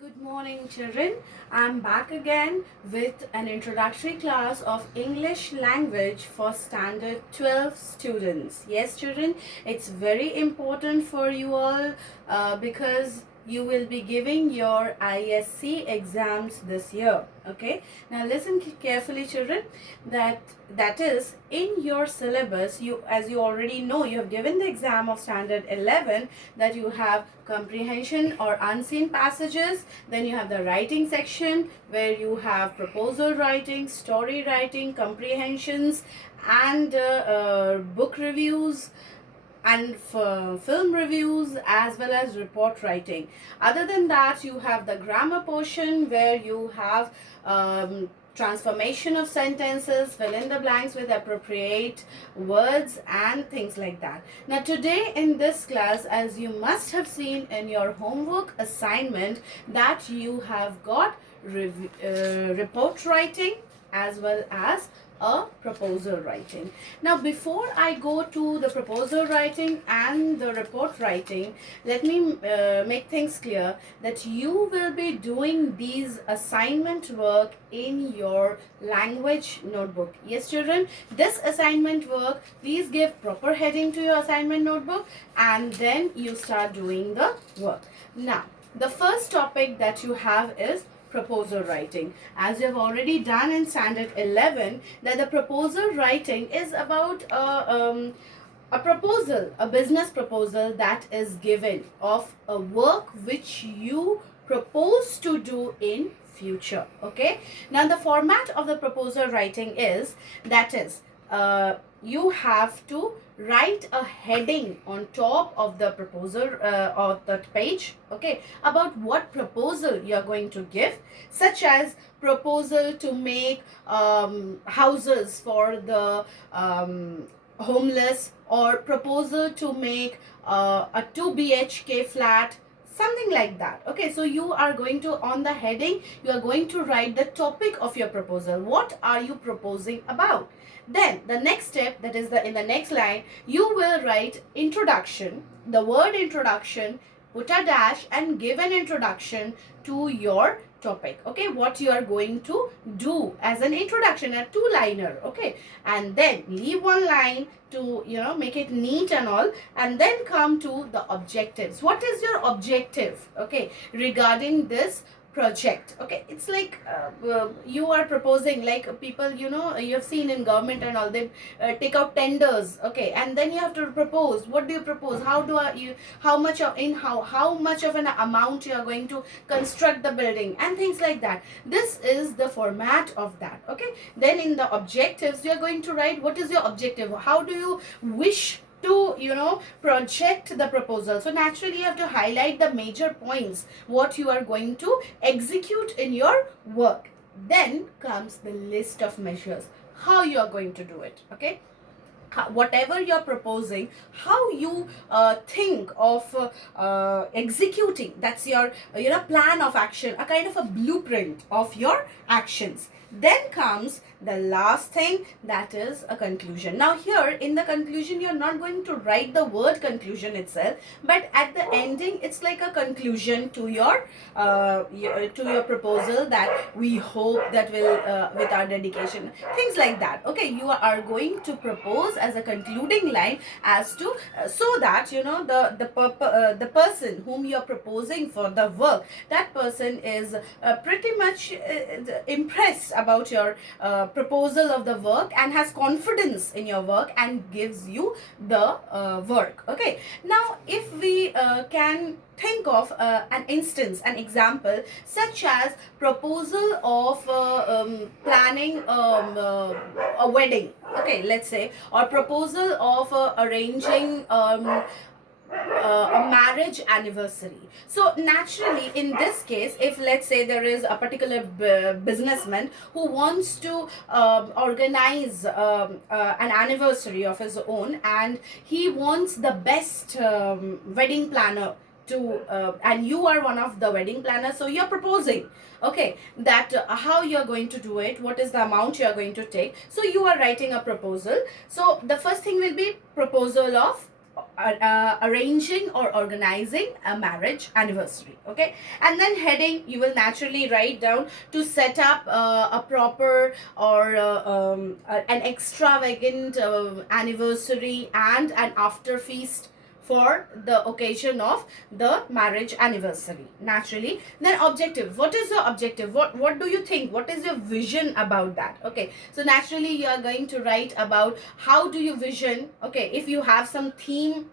Good morning, children. I'm back again with an introductory class of English language for standard 12 students. Yes, children, it's very important for you all because you will be giving your ISC exams this year. Okay, now listen carefully, children. That is in your syllabus. You, as you already know, you have given the exam of standard 11, that you have comprehension or unseen passages. Then you have the writing section where you have proposal writing, story writing, comprehensions, and book reviews and film reviews, as well as report writing. Other than that, you have the grammar portion where you have transformation of sentences, fill in the blanks with appropriate words and things like that. Now today in this class, as you must have seen in your homework assignment, that you have got report writing as well as a proposal writing. Now before I go to the proposal writing and the report writing, let me make things clear that you will be doing these assignment work in your language notebook. Yes, children, this assignment work, please give proper heading to your assignment notebook and then you start doing the work. Now the first topic that you have is proposal writing. As you have already done in standard 11, that the proposal writing is about a proposal, a business proposal that is given of a work which you propose to do in future. Okay, now the format of the proposal writing is, that is, you have to write a heading on top of the proposal of that page, okay, about what proposal you are going to give, such as proposal to make houses for the homeless, or proposal to make a 2 BHK flat, something like that. Okay, so you are going to, on the heading, you are going to write the topic of your proposal. What are you proposing about? Then the next step, that is in the next line, you will write introduction, the word introduction, put a dash and give an introduction to your topic. Okay, what you are going to do as an introduction, a two-liner. Okay, and then leave one line to, make it neat and all, and then come to the objectives. What is your objective, okay, regarding this project? Okay, it's like you are proposing, like people, you have seen in government and all, they take out tenders, okay, and then you have to propose. What do you propose? How much of an amount you are going to construct the building and things like that. This is the format of that. Okay, then in the objectives, you are going to write what is your objective, how do you wish to project the proposal. So naturally you have to highlight the major points what you are going to execute in your work. Then comes the list of measures, how you are going to do it. Okay, whatever you're proposing, how you think of executing, that's your plan of action, a kind of a blueprint of your actions. Then comes the last thing, that is a conclusion. Now here in the conclusion, you're not going to write the word conclusion itself, but at the ending it's like a conclusion to your proposal, that we hope that will with our dedication, things like that. Okay, you are going to propose as a concluding line, as to so that the person whom you are proposing for the work, that person is pretty much impressed about your proposal of the work and has confidence in your work and gives you the work. Okay, now if we can think of an instance, an example, such as proposal of planning a wedding, okay, let's say, or proposal of arranging a marriage anniversary. So naturally in this case, if let's say there is a particular businessman who wants to organize an anniversary of his own, and he wants the best wedding planner to and you are one of the wedding planners, so you're proposing, okay, that how you're going to do it, what is the amount you're going to take. So you are writing a proposal. So the first thing will be proposal of arranging or organizing a marriage anniversary. Okay, and then heading you will naturally write down to set up a proper or an extravagant anniversary and an after feast for the occasion of the marriage anniversary. Naturally, then objective, what is your objective, what do you think, what is your vision about that? Okay, so naturally you are going to write about how do you vision. Okay, if you have some theme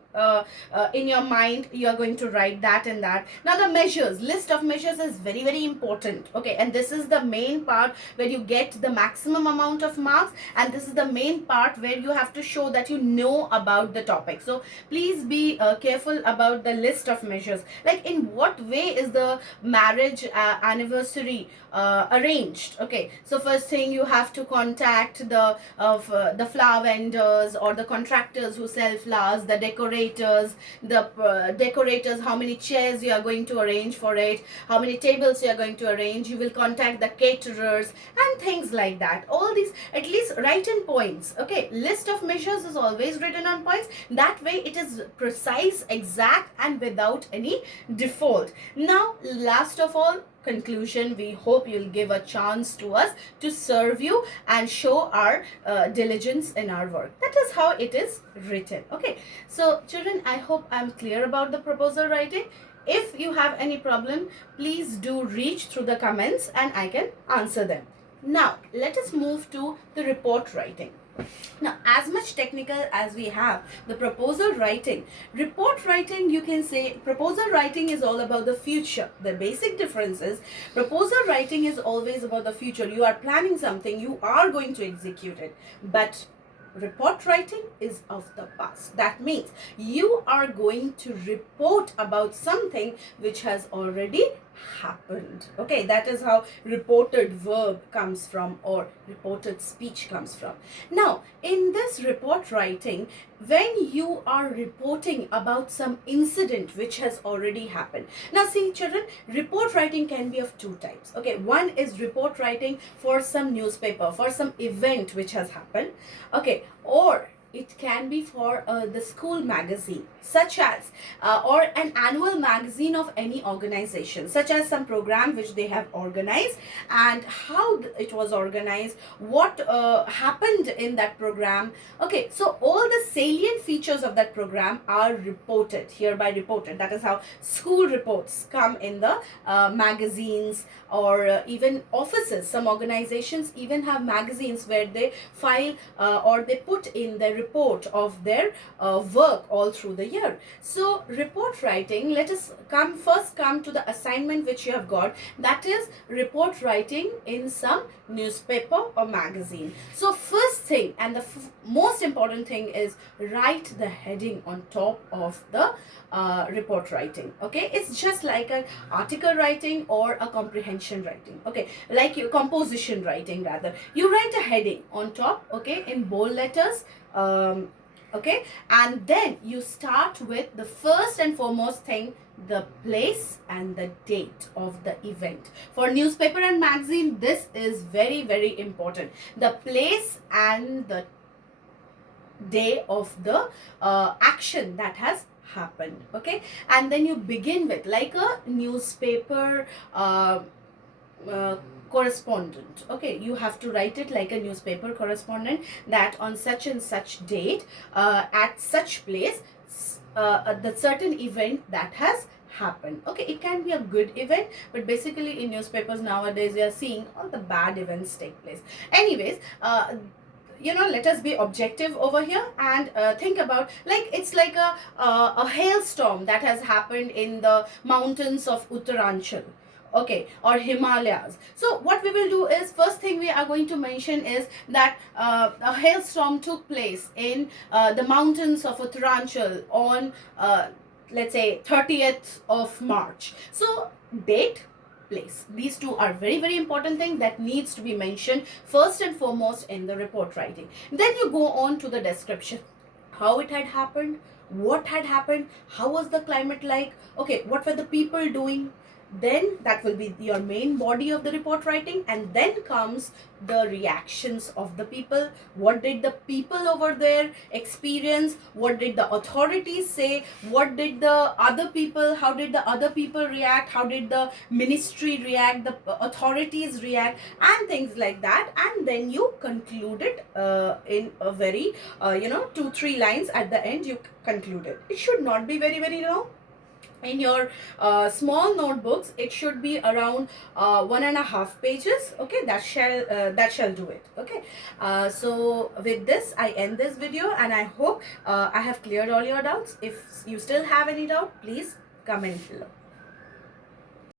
in your mind, you are going to write that and that. Now the measures, list of measures is very very important. Okay, and this is the main part where you get the maximum amount of marks, and this is the main part where you have to show that you know about the topic. So please be careful about the list of measures, like in what way is the marriage anniversary arranged. Okay, so first thing you have to contact the flower vendors or the contractors who sell flowers, the decorators, how many chairs you are going to arrange for it, how many tables you are going to arrange. You will contact the caterers and things like that. All these at least write in points. Okay, list of measures is always written on points. That way it is precise, exact, and without any default. Now last of all, conclusion. We hope you'll give a chance to us to serve you and show our diligence in our work. That is how it is written. Okay, so children, I hope I'm clear about the proposal writing. If you have any problem, please do reach through the comments and I can answer them. Now let us move to the report writing. Now, as much technical as we have the proposal writing, report writing, you can say proposal writing is all about the future. The basic difference is proposal writing is always about the future. You are planning something, you are going to execute it. But report writing is of the past. That means you are going to report about something which has already happened. Okay, that is how reported verb comes from, or reported speech comes from. Now in this report writing, when you are reporting about some incident which has already happened. Now see children, report writing can be of two types. Okay, one is report writing for some newspaper, for some event which has happened. Okay, or it can be for the school magazine, such as or an annual magazine of any organization, such as some program which they have organized and how it was organized, what happened in that program. Okay, so all the salient features of that program are reported, hereby reported. That is how school reports come in the magazines, or even offices. Some organizations even have magazines where they file or they put in the report of their work all through the year. So report writing, let us first come to the assignment which you have got, that is report writing in some newspaper or magazine. So first thing and the most important thing is write the heading on top of the report writing. Okay, it's just like an article writing or a comprehension writing. Okay, like your composition writing rather. You write a heading on top, okay, in bold letters. Okay, and then you start with the first and foremost thing, the place and the date of the event. For newspaper and magazine, this is very very important. The place and the day of the action that has happened. Okay, and then you begin with like a newspaper correspondent. Okay, you have to write it like a newspaper correspondent, that on such and such date at such place the certain event that has happened. Okay, it can be a good event, but basically in newspapers nowadays we are seeing all the bad events take place. Anyways, you know, let us be objective over here and think about, like, it's like a hailstorm that has happened in the mountains of Uttaranchal. Okay, or Himalayas. So what we will do is, first thing we are going to mention is that a hailstorm took place in the mountains of Uttaranchal on let's say 30th of March. So date, place, these two are very very important thing that needs to be mentioned first and foremost in the report writing. Then you go on to the description, how it had happened, what had happened, how was the climate like, okay, what were the people doing, then that will be your main body of the report writing, and then comes the reactions of the people. What did the people over there experience? What did the authorities say? What did the other people, how did the other people react? How did the ministry react, the authorities react, and things like that. And then you conclude it in a very 2-3 lines at the end. You conclude it. It should not be very very long. In your small notebooks, it should be around 1.5 pages. Okay, that shall do it. Okay, so with this I end this video, and I hope I have cleared all your doubts. If you still have any doubt, please comment below.